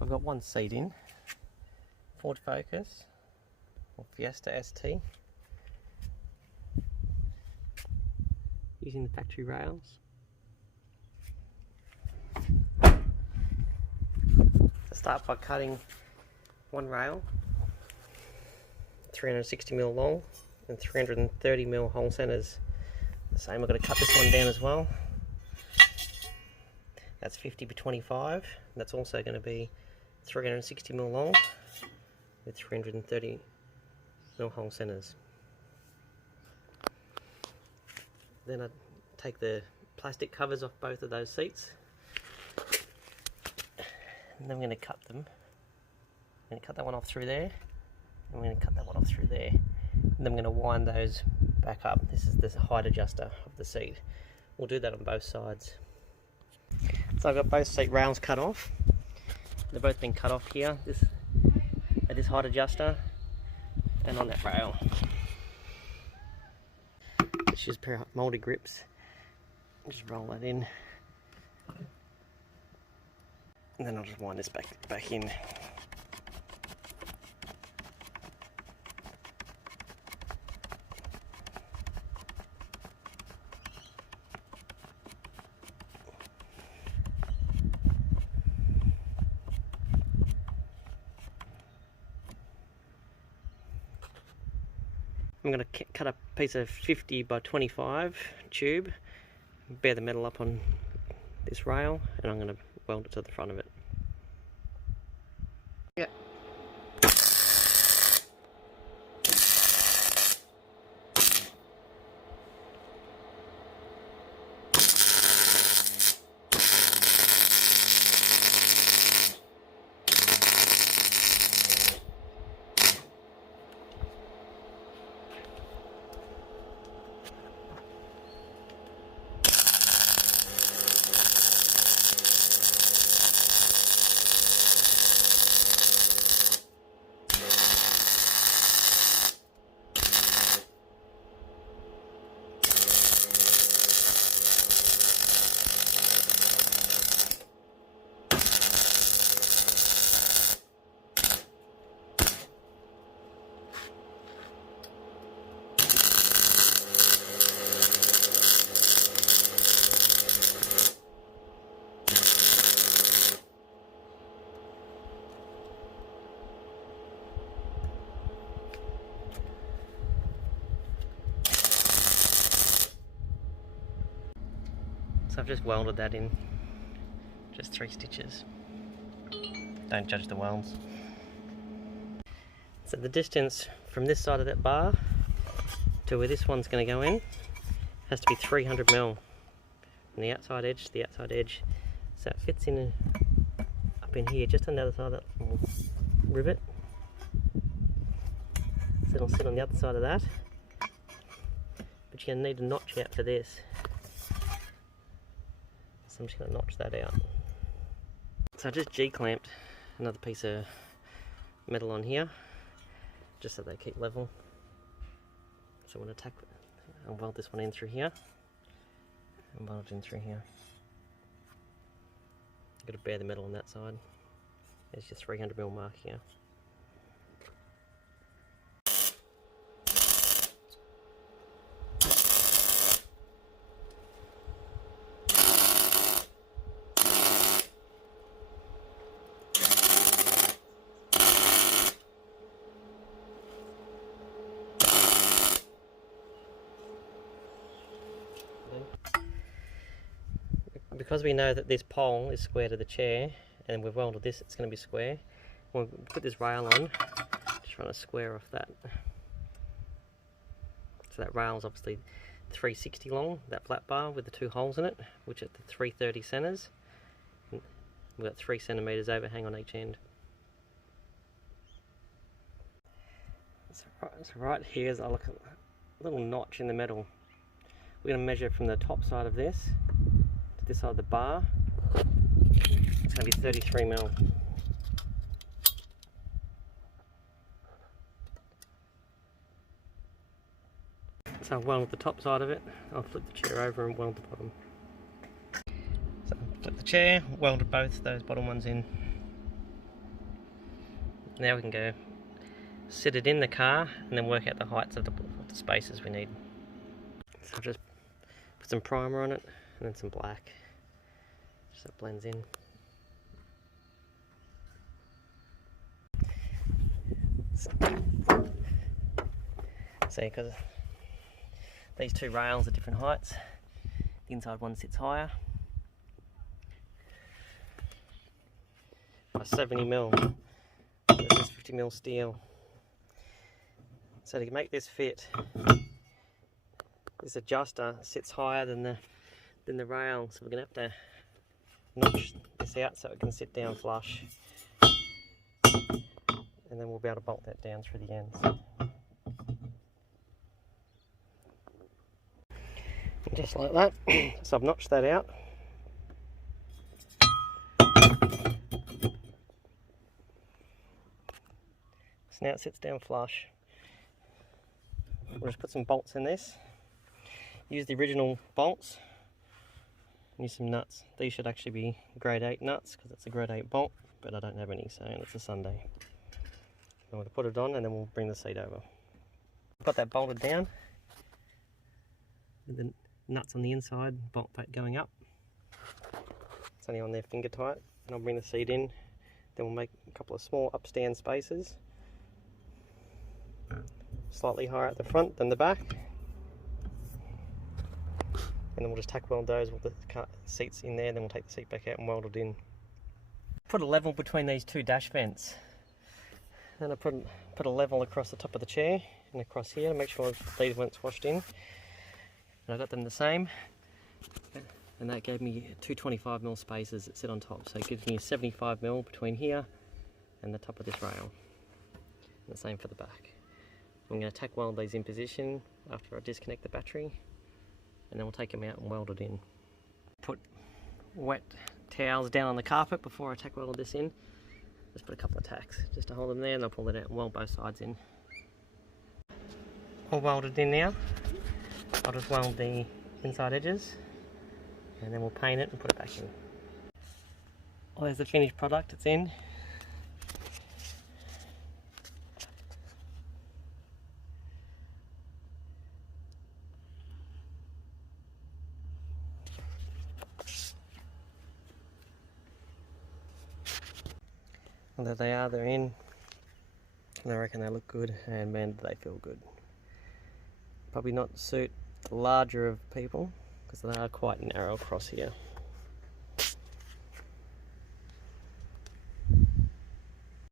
I've got one seat in, Ford Focus, or Fiesta ST, using the factory rails. I start by cutting one rail, 360mm long and 330mm hole centers. The same, I've got to cut this one down as well. That's 50 by 25. That's also going to be 360mm long with 330mm hole centers. Then I take the plastic covers off both of those seats, and then I'm going to cut them. I'm going to cut that one off through there, and I'm going to cut that one off through there, and then I'm going to wind those back up. This is the height adjuster of the seat. We'll do that on both sides. So I've got both seat rails cut off. They've both been cut off here, at this height adjuster and on that rail. Let's use a pair of mouldy grips. Just roll that in, and then I'll just wind this back in. I'm going to cut a piece of 50 by 25 tube, bear the metal up on this rail, and I'm going to weld it to the front of it. Yeah. So I've just welded that in, just 3 stitches. Don't judge the welds. So the distance from this side of that bar to where this one's going to go in has to be 300mm from the outside edge to the outside edge. So it fits in up in here, just on the other side of that little rivet. So it'll sit on the other side of that. But you're going to need a notch out for this. So I'm just going to notch that out. So I just G-clamped another piece of metal on here, just so they keep level. So I'm going to I'll weld this one in through here, and weld it in through here. I've got to bare the metal on that side. There's your 300mm mark here. Because we know that this pole is square to the chair, and we've welded this, it's going to be square. We'll put this rail on, just run a square off that. So that rail is obviously 360 long, that flat bar with the 2 holes in it, which are the 330 centres. We've got 3 centimetres overhang on each end. So right here is a little notch in the metal. We're going to measure from the top side of this to this side of the bar. It's going to be 33mm. So I'll weld the top side of it. I'll flip the chair over and weld the bottom. So I'll flip the chair, welded both those bottom ones in. Now we can go sit it in the car and then work out the heights of the spaces we need. So I'll just put some primer on it and then some black, just so it blends in. See, because these two rails are different heights, the inside one sits higher. By 70mm, this is 50mm steel. So to make this fit, this adjuster sits higher than the rail, so we're going to have to notch this out so it can sit down flush, and then we'll be able to bolt that down through the ends. And just like that. So I've notched that out. So now it sits down flush. We'll just put some bolts in this. Use the original bolts. Use some nuts. These should actually be grade 8 nuts because it's a grade 8 bolt, but I don't have any, so it's a Sunday. And we'll put it on and then we'll bring the seat over. Got that bolted down. With the nuts on the inside, bolt plate going up. It's only on there finger tight. And I'll bring the seat in. Then we'll make a couple of small upstand spaces. Slightly higher at the front than the back. And then we'll just tack weld those with the seats in there, then we'll take the seat back out and weld it in. Put a level between these two dash vents. Then I put a level across the top of the chair and across here to make sure these weren't squashed in. And I got them the same. And that gave me two 25mm spaces that sit on top. So it gives me a 75mm between here and the top of this rail. And the same for the back. I'm going to tack weld these in position after I disconnect the battery, and then we'll take them out and weld it in. Put wet towels down on the carpet before I tack weld this in. Just put a couple of tacks just to hold them there, and I'll pull it out and weld both sides in. All welded in now. I'll just weld the inside edges, and then we'll paint it and put it back in. Well, there's the finished product, it's in. And there they are, they're in, and I reckon they look good, and man, do they feel good. Probably not suit the larger of people, because they are quite narrow across here.